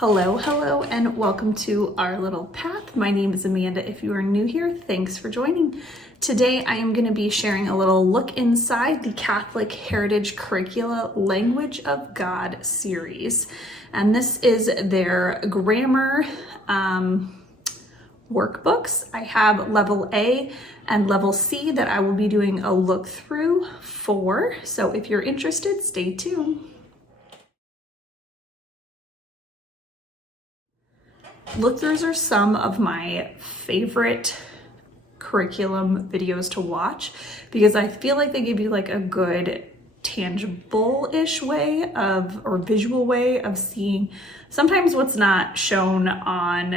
Hello, and welcome to our little path. My name is Amanda. If you are new here, thanks for joining. Today, I am going to be sharing a little look inside the Catholic Heritage Curricula Language of God series. And this is their grammar workbooks. I have level A and level C that I will be doing a look through for. So if you're interested, stay tuned. Look-throughs are some of my favorite curriculum videos to watch because I feel like they give you like a good tangible-ish way of, or visual way of seeing sometimes what's not shown on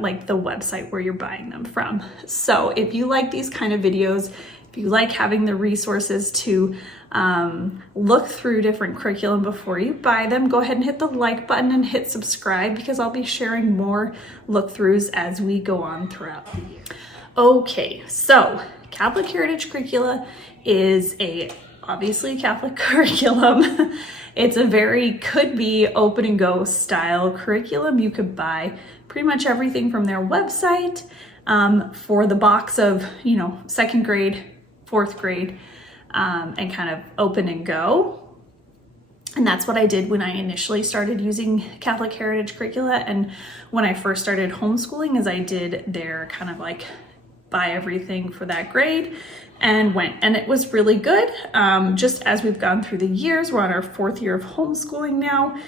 like the website where you're buying them from. So if you like these kind of videos, if you like having the resources to look through different curriculum before you buy them, go ahead and hit the like button and hit subscribe because I'll be sharing more look-throughs as we go on throughout the year. Okay, so Catholic Heritage Curricula is obviously a Catholic curriculum. It's a very could be open and go style curriculum. You could buy pretty much everything from their website for the box of, second grade, fourth grade, and kind of open and go. And that's what I did when I initially started using Catholic Heritage Curricula. And when I first started homeschooling, is I did their kind of like buy everything for that grade and went, and it was really good. Just as we've gone through the years, we're on our fourth year of homeschooling now.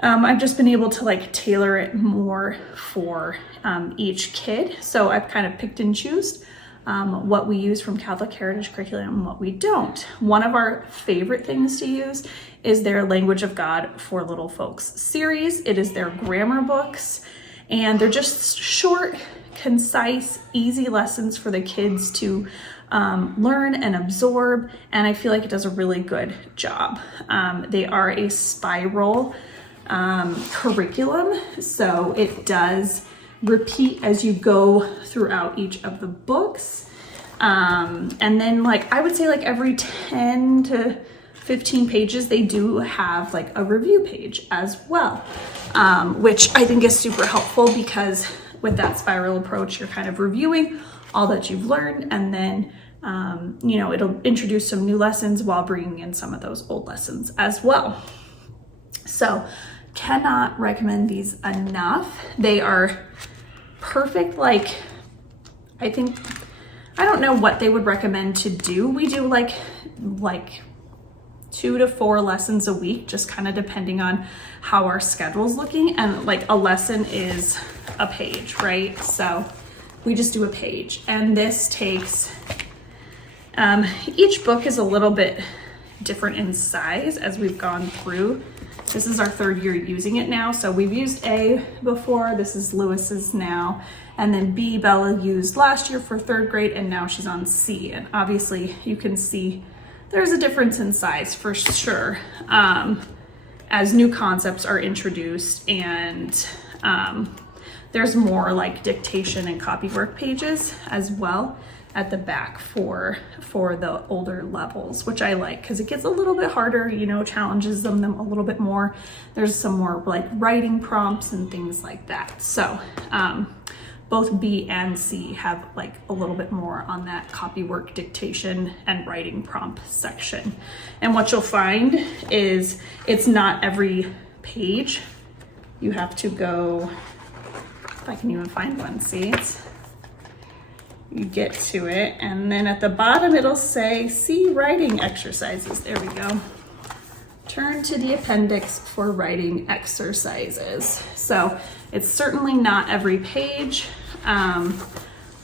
I've just been able to like tailor it more for each kid. So I've kind of picked and choose what we use from Catholic Heritage Curriculum and what we don't. One of our favorite things to use is their Language of God for Little Folks series. It is their grammar books, and they're just short, concise, easy lessons for the kids to learn and absorb, and I feel like it does a really good job. They are a spiral curriculum, so it does repeat as you go throughout each of the books. And then I would say every 10 to 15 pages, they do have a review page as well, which I think is super helpful because with that spiral approach, you're kind of reviewing all that you've learned, and then it'll introduce some new lessons while bringing in some of those old lessons as well. So cannot recommend these enough. They are perfect. I don't know what they would recommend to do. We do like 2 to 4 lessons a week, just kind of depending on how our schedule's looking. And a lesson is a page, right? So we just do a page, and this takes, each book is a little bit different in size as we've gone through. This is our 3rd year using it now. So we've used A before, this is Lewis's now, and then B, Bella used last year for 3rd grade, and now she's on C. And obviously you can see there's a difference in size for sure, as new concepts are introduced, and there's more dictation and copywork pages as well at the back for the older levels, which I like because it gets a little bit harder, challenges them a little bit more. There's some more writing prompts and things like that. So both B and C have a little bit more on that copywork, dictation, and writing prompt section. And what you'll find is it's not every page. You have to go, if I can even find one, see? You get to it, and then at the bottom it'll say, see writing exercises. There we go. Turn to the appendix for writing exercises. So it's certainly not every page.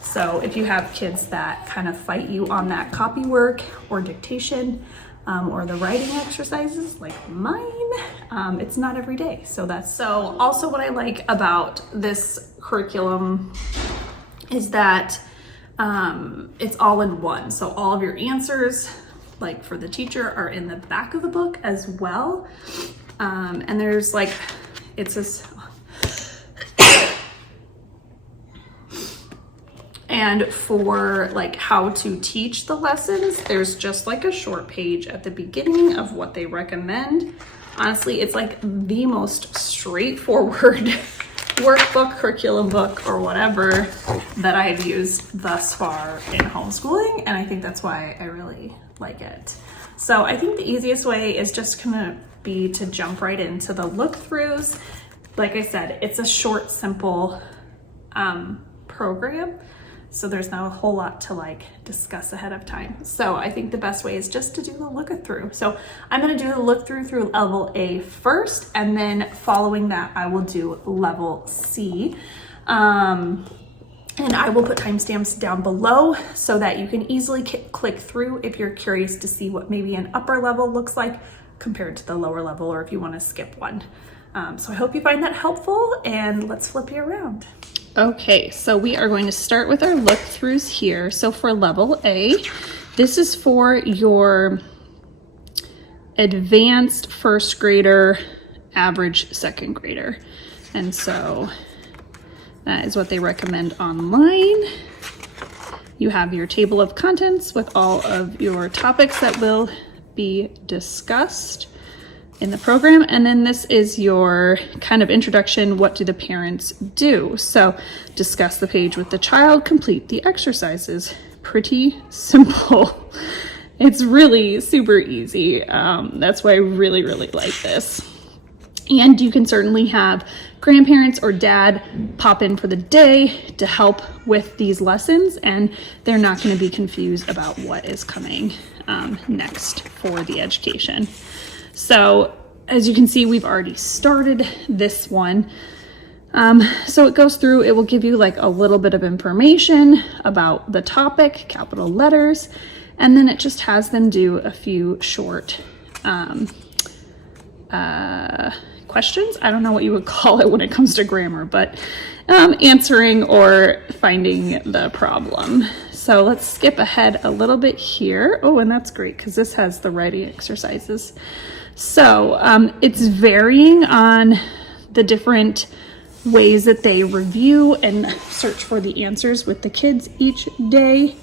So if you have kids that kind of fight you on that copywork or dictation, or the writing exercises like mine, it's not every day. So also what I like about this curriculum is that it's all in one. So all of your answers, for the teacher, are in the back of the book as well. And there's it's this, and for how to teach the lessons, there's just a short page at the beginning of what they recommend. Honestly, it's the most straightforward workbook, curriculum book, or whatever that I've used thus far in homeschooling, and I think that's why I really like it. So I think the easiest way is just gonna be to jump right into the look-throughs. Like I said, it's a short, simple program, so there's not a whole lot to like discuss ahead of time. So I think the best way is just to do the look-through. So I'm gonna do the look-through through level A first, and then following that, I will do level C. And I will put timestamps down below so that you can easily click through if you're curious to see what maybe an upper level looks like compared to the lower level, or if you want to skip one. So I hope you find that helpful, and let's flip you around. Okay, so we are going to start with our look-throughs here. So for level A, this is for your advanced first grader, average second grader. And so that is what they recommend online. You have your table of contents with all of your topics that will be discussed in the program. And then this is your kind of introduction. What do the parents do? So discuss the page with the child, complete the exercises. Pretty simple. It's really super easy. That's why I really, really like this. And you can certainly have grandparents or dad pop in for the day to help with these lessons, and they're not going to be confused about what is coming next for the education. So as you can see, we've already started this one. So it goes through, it will give you like a little bit of information about the topic, capital letters, and then it just has them do a few short questions. I don't know what you would call it when it comes to grammar, but answering or finding the problem. So let's skip ahead a little bit here. Oh, and that's great because this has the writing exercises. So it's varying on the different ways that they review and search for the answers with the kids each day,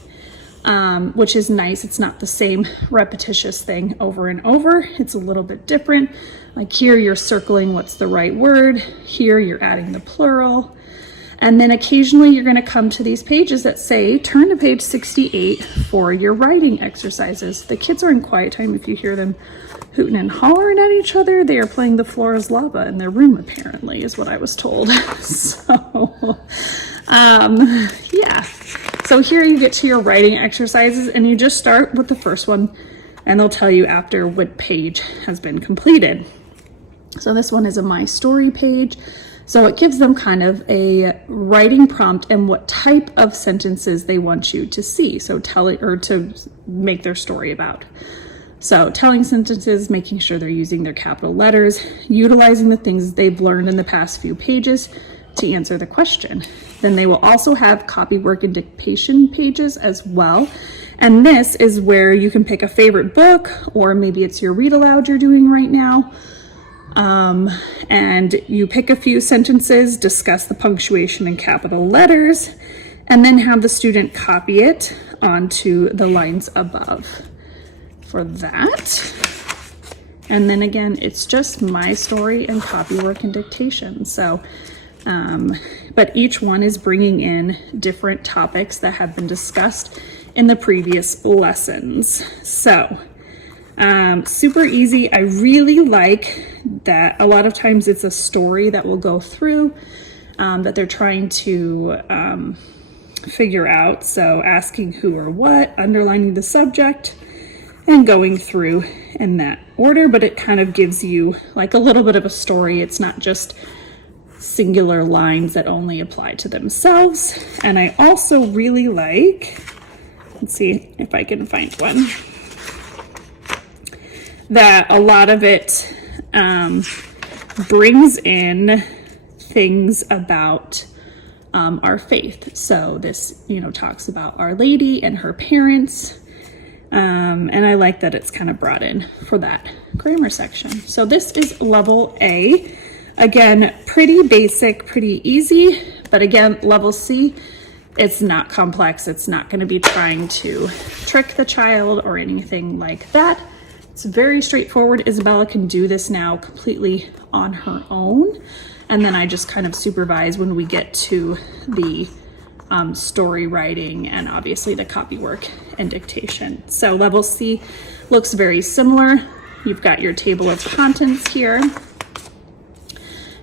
which is nice. It's not the same repetitious thing over and over. It's a little bit different. Like here, you're circling what's the right word. Here, you're adding the plural. And then occasionally you're going to come to these pages that say, turn to page 68 for your writing exercises. The kids are in quiet time. If you hear them hooting and hollering at each other, they are playing The Floor is Lava in their room, apparently, is what I was told. So, yeah. So here you get to your writing exercises, and you just start with the first one, and they'll tell you after what page has been completed. So this one is a My Story page. So it gives them kind of a writing prompt and what type of sentences they want you to see. So to make their story about. So telling sentences, making sure they're using their capital letters, utilizing the things they've learned in the past few pages to answer the question. Then they will also have Copywork and Dictation pages as well. And this is where you can pick a favorite book, or maybe it's your read aloud you're doing right now. And you pick a few sentences, discuss the punctuation and capital letters, and then have the student copy it onto the lines above for that. And then again, it's just My Story and Copywork and Dictation. So, but each one is bringing in different topics that have been discussed in the previous lessons. So, super easy. I really like that a lot of times it's a story that will go through that they're trying to figure out. So asking who or what, underlining the subject, and going through in that order, but it kind of gives you like a little bit of a story. It's not just singular lines that only apply to themselves. And I also really like, let's see if I can find one, that a lot of it brings in things about our faith. So this, talks about Our Lady and her parents. And I like that it's kind of brought in for that grammar section. So this is level A. Again, pretty basic, pretty easy. But again, level C, it's not complex. It's not going to be trying to trick the child or anything like that. It's very straightforward. Isabella can do this now completely on her own. And then I just kind of supervise when we get to the story writing and obviously the copywork and dictation. So level C looks very similar. You've got your table of contents here.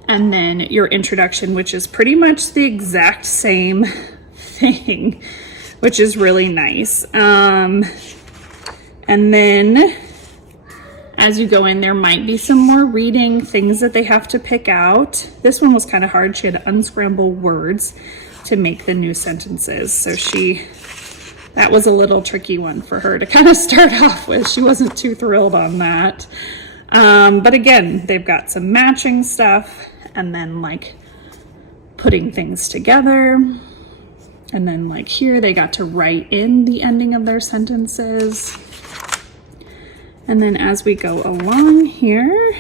And then your introduction, which is pretty much the exact same thing, which is really nice. And then as you go in, there might be some more reading, things that they have to pick out. This one was kind of hard. She had to unscramble words to make the new sentences. So that was a little tricky one for her to kind of start off with. She wasn't too thrilled on that. But again, they've got some matching stuff and then like putting things together. And then like here, they got to write in the ending of their sentences. And then as we go along here,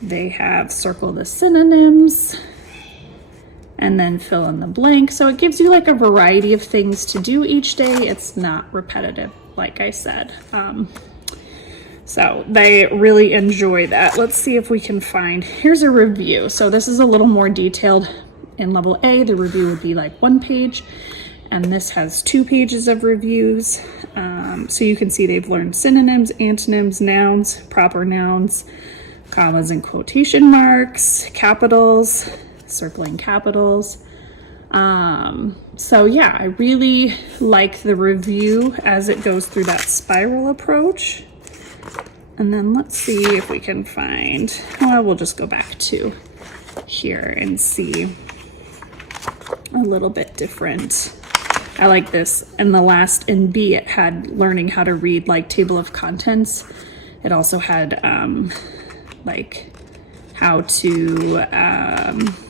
they have circle the synonyms and then fill in the blank. So it gives you like a variety of things to do each day. It's not repetitive, like I said. So they really enjoy that. Let's see if we can find, here's a review. So this is a little more detailed. In level A, the review would be like 1 page, and this has 2 pages of reviews. So you can see they've learned synonyms, antonyms, nouns, proper nouns, commas and quotation marks, capitals, circling capitals. So yeah, I really like the review as it goes through that spiral approach. And then let's see if we can find, well, we'll just go back to here and see a little bit different. I like this. And the last in B, it had learning how to read like table of contents. It also had like how to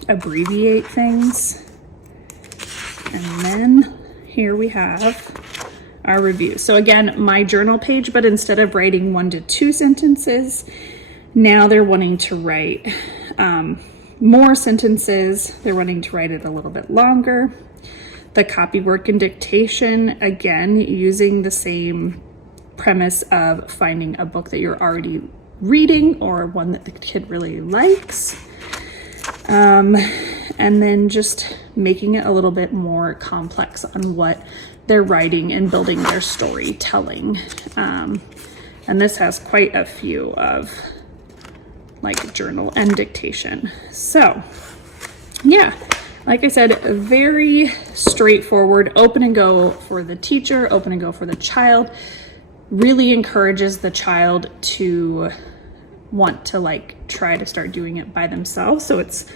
abbreviate things. And then here we have our review. So again, my journal page, but instead of writing 1 to 2 sentences, now they're wanting to write more sentences. They're wanting to write it a little bit longer. The copywork and dictation, again, using the same premise of finding a book that you're already reading or one that the kid really likes. And then just making it a little bit more complex on what they're writing and building their storytelling. And this has quite a few of like journal and dictation. So yeah, like I said, very straightforward, open and go for the teacher, open and go for the child. Really encourages the child to want to like try to start doing it by themselves. So it's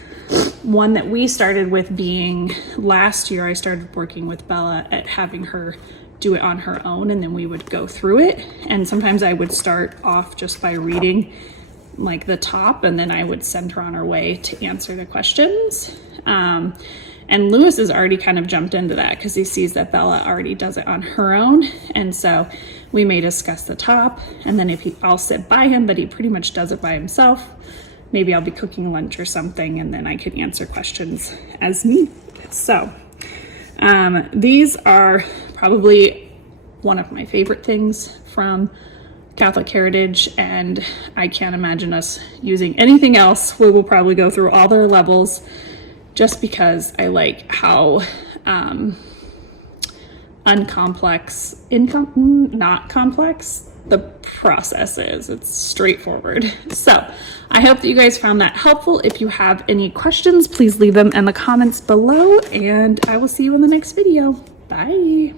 one that we started with being last year. I started working with Bella at having her do it on her own, and then we would go through it. And sometimes I would start off just by reading like the top, and then I would send her on her way to answer the questions. And Lewis has already kind of jumped into that because he sees that Bella already does it on her own. And so we may discuss the top, and then I'll sit by him, but he pretty much does it by himself. Maybe I'll be cooking lunch or something, and then I can answer questions as needed. So these are probably one of my favorite things from Catholic Heritage, and I can't imagine us using anything else. We will probably go through all their levels just because I like how not complex the process is. It's straightforward. So I hope that you guys found that helpful. If you have any questions, please leave them in the comments below, and I will see you in the next video. Bye.